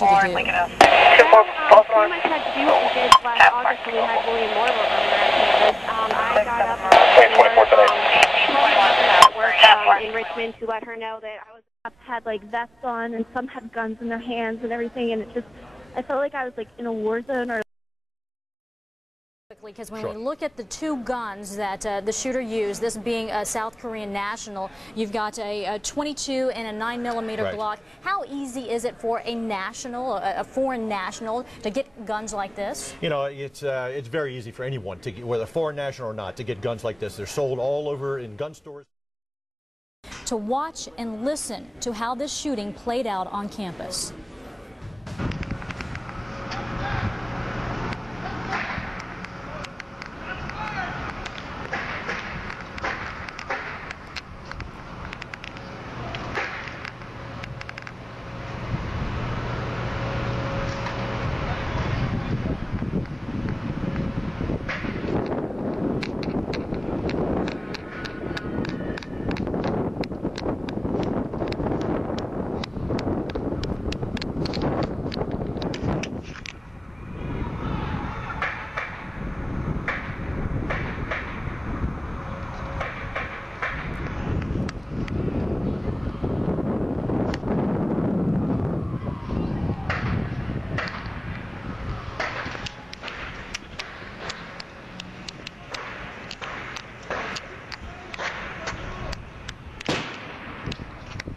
expect you to do? 2-4, Baltimore. Pretty much had to do what we did last August when we had William Moore over around campus. I got up and told my mother at work in Richmond to let her know that I was had like vests on and some had guns in their hands and everything, and it just, I felt like I was like in a war zone. Or because when we look at the two guns that the shooter used, this being a South Korean national, you've got a 22 and a 9mm Glock. How easy is it for a national, a foreign national, to get guns like this? You know, it's very easy for anyone to get, whether foreign national or not, to get guns like this. They're sold all over in gun stores. To watch and listen to how this shooting played out on campus.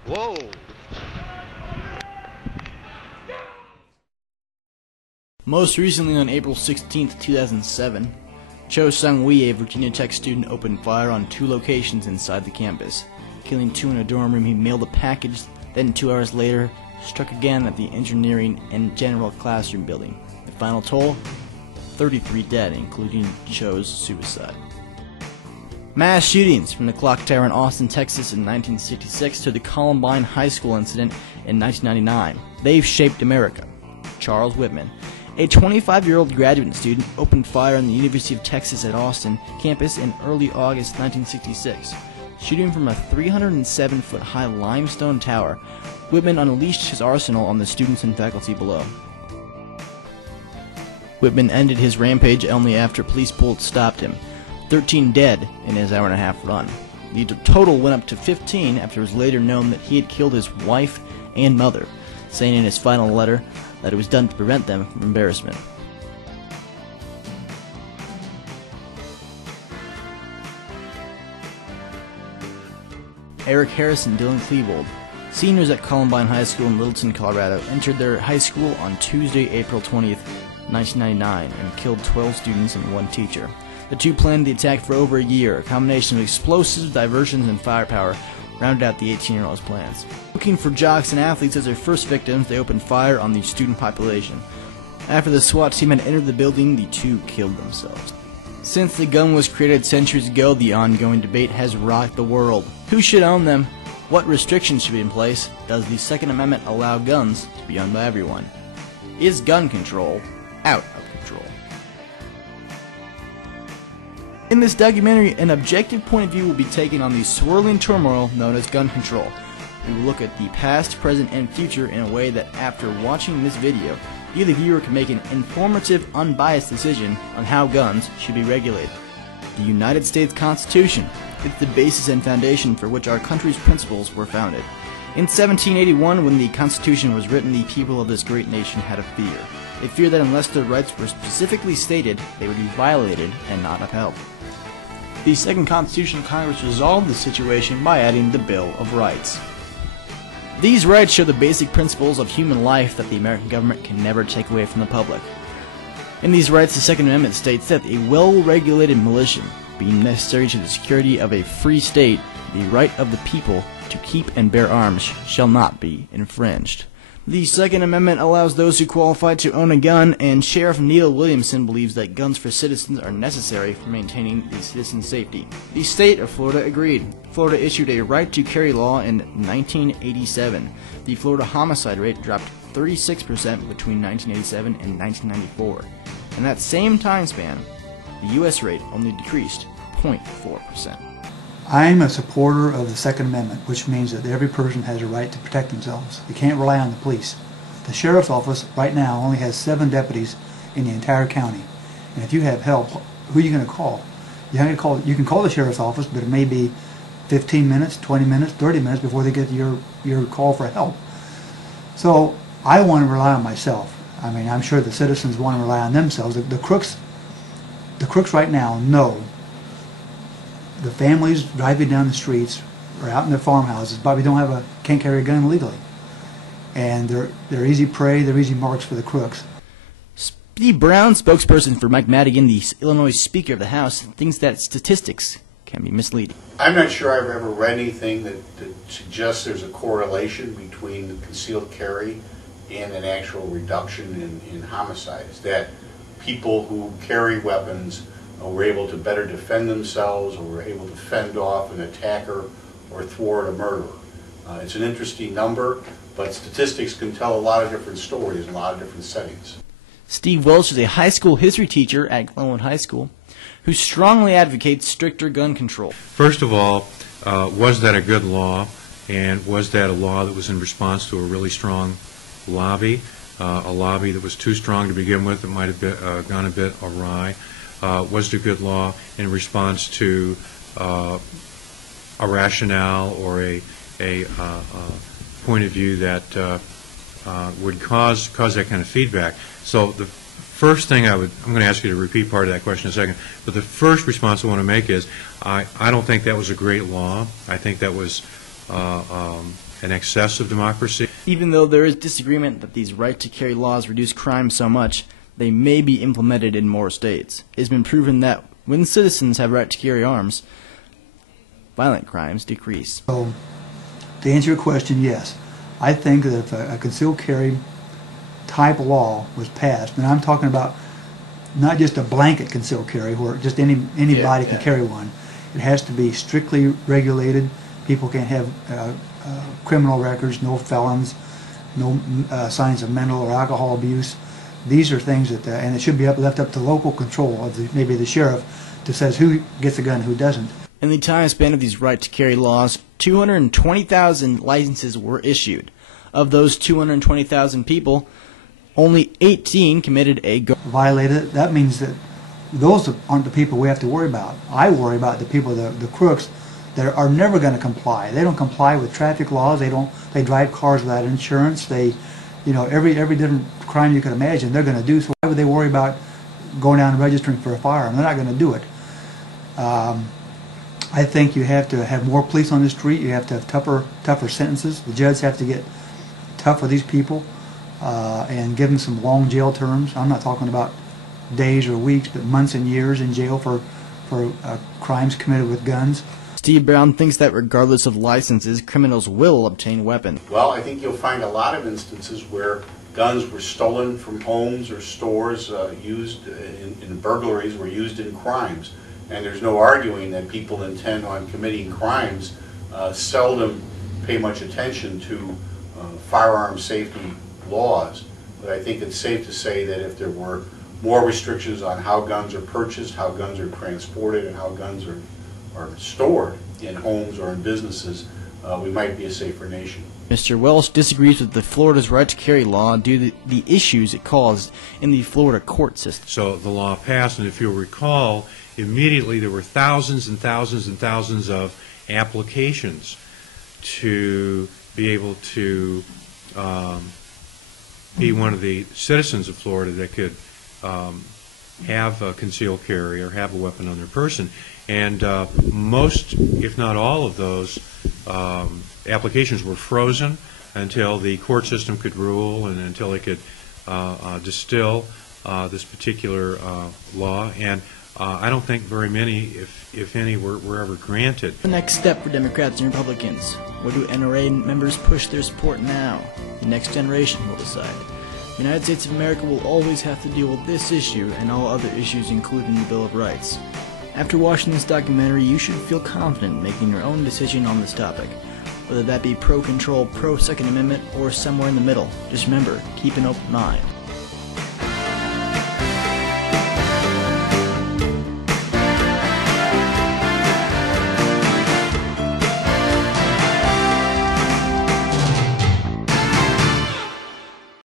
Whoa! Most recently, on April 16, 2007, Cho Sung-wee, a Virginia Tech student, opened fire on 2 locations inside the campus. Killing 2 in a dorm room, he mailed a package, then 2 hours later, struck again at the engineering and general classroom building. The final toll? 33 dead, including Cho's suicide. Mass shootings, from the clock tower in Austin, Texas in 1966 to the Columbine High School incident in 1999. They've shaped America. Charles Whitman, a 25-year-old graduate student, opened fire on the University of Texas at Austin campus in early August 1966. Shooting from a 307-foot-high limestone tower, Whitman unleashed his arsenal on the students and faculty below. Whitman ended his rampage only after police bullets stopped him. 13 dead in his hour-and-a-half run. The total went up to 15 after it was later known that he had killed his wife and mother, saying in his final letter that it was done to prevent them from embarrassment. Eric Harris and Dylan Klebold, seniors at Columbine High School in Littleton, Colorado, entered their high school on Tuesday, April 20th, 1999, and killed 12 students and 1 teacher. The 2 planned the attack for over a year. A combination of explosives, diversions, and firepower rounded out the 18-year-old's plans. Looking for jocks and athletes as their first victims, they opened fire on the student population. After the SWAT team had entered the building, the 2 killed themselves. Since the gun was created centuries ago, the ongoing debate has rocked the world. Who should own them? What restrictions should be in place? Does the Second Amendment allow guns to be owned by everyone? Is gun control out of control? In this documentary, an objective point of view will be taken on the swirling turmoil known as gun control. We will look at the past, present, and future in a way that, after watching this video, you, the viewer, can make an informative, unbiased decision on how guns should be regulated. The United States Constitution is the basis and foundation for which our country's principles were founded. In 1781, when the Constitution was written, the people of this great nation had a fear. They feared that unless their rights were specifically stated, they would be violated and not upheld. The Second Constitution of Congress resolved the situation by adding the Bill of Rights. These rights show the basic principles of human life that the American government can never take away from the public. In these rights, the Second Amendment states that a well-regulated militia, being necessary to the security of a free state, the right of the people to keep and bear arms shall not be infringed. The Second Amendment allows those who qualify to own a gun, and Sheriff Neil Williamson believes that guns for citizens are necessary for maintaining the citizens' safety. The state of Florida agreed. Florida issued a right to carry law in 1987. The Florida homicide rate dropped 36% between 1987 and 1994. In that same time span, the U.S. rate only decreased 0.4%. I'm a supporter of the Second Amendment, which means that every person has a right to protect themselves. They can't rely on the police. The sheriff's office right now only has 7 deputies in the entire county. And if you have help, who are you going to call? You can call the sheriff's office, but it may be 15 minutes, 20 minutes, 30 minutes before they get your call for help. So I want to rely on myself. I mean, I'm sure the citizens want to rely on themselves. The crooks right now know the families driving down the streets or out in their farmhouses probably can't carry a gun legally, and they're easy prey. They're easy marks for the crooks. Steve Brown, spokesperson for Mike Madigan, the Illinois Speaker of the House, thinks that statistics can be misleading. I'm not sure I've ever read anything that suggests there's a correlation between concealed carry and an actual reduction in homicides, that people who carry weapons were able to better defend themselves or were able to fend off an attacker or thwart a murderer. It's an interesting number, but statistics can tell a lot of different stories in a lot of different settings. Steve Welch is a high school history teacher at Glenwood High School who strongly advocates stricter gun control. First of all, was that a good law, and was that a law that was in response to a really strong lobby, a lobby that was too strong to begin with, that might have gone a bit awry? Was it a good law in response to a rationale or a point of view that would cause that kind of feedback? So the first thing I'm going to ask you to repeat part of that question in a second, but the first response I want to make is I don't think that was a great law. I think that was an excess of democracy. Even though there is disagreement that these right-to-carry laws reduce crime so much, they may be implemented in more states. It has been proven that when citizens have right to carry arms, violent crimes decrease. So, to answer your question, yes. I think that if a concealed carry type law was passed, and I'm talking about not just a blanket concealed carry where just anybody can carry one. It has to be strictly regulated. People can't have criminal records, no felons, no signs of mental or alcohol abuse. These are things that, and it should be left up to local control of maybe the sheriff to says who gets a gun and who doesn't. In the time span of these right-to-carry laws, 220,000 licenses were issued. Of those 220,000 people, only 18 committed a gun violated. That means that those aren't the people we have to worry about. I worry about the people, the crooks, that are never going to comply. They don't comply with traffic laws. They drive cars without insurance. They, every different crime you could imagine they're going to do. So why would they worry about going down and registering for a firearm? They're not going to do it. I think you have to have more police on the street. You have to have tougher sentences. The judges have to get tough with these people and give them some long jail terms. I'm not talking about days or weeks, but months and years in jail for crimes committed with guns. Steve Brown thinks that regardless of licenses, criminals will obtain weapons. Well, I think you'll find a lot of instances where guns were stolen from homes or stores, used in burglaries, were used in crimes. And there's no arguing that people intent on committing crimes seldom pay much attention to firearm safety laws. But I think it's safe to say that if there were more restrictions on how guns are purchased, how guns are transported, and how guns are stored in homes or in businesses, we might be a safer nation. Mr. Welsh disagrees with the Florida's right-to-carry law due to the issues it caused in the Florida court system. So the law passed, and if you'll recall, immediately there were thousands and thousands and thousands of applications to be able to be one of the citizens of Florida that could have a concealed carry or have a weapon on their person. And most, if not all of those applications were frozen until the court system could rule and until it could distill this particular law. And I don't think very many, if any, were ever granted. The next step for Democrats and Republicans. Where do NRA members push their support now? The next generation will decide. The United States of America will always have to deal with this issue and all other issues included in the Bill of Rights. After watching this documentary, you should feel confident making your own decision on this topic, whether that be pro-control, pro-Second Amendment, or somewhere in the middle. Just remember, keep an open mind.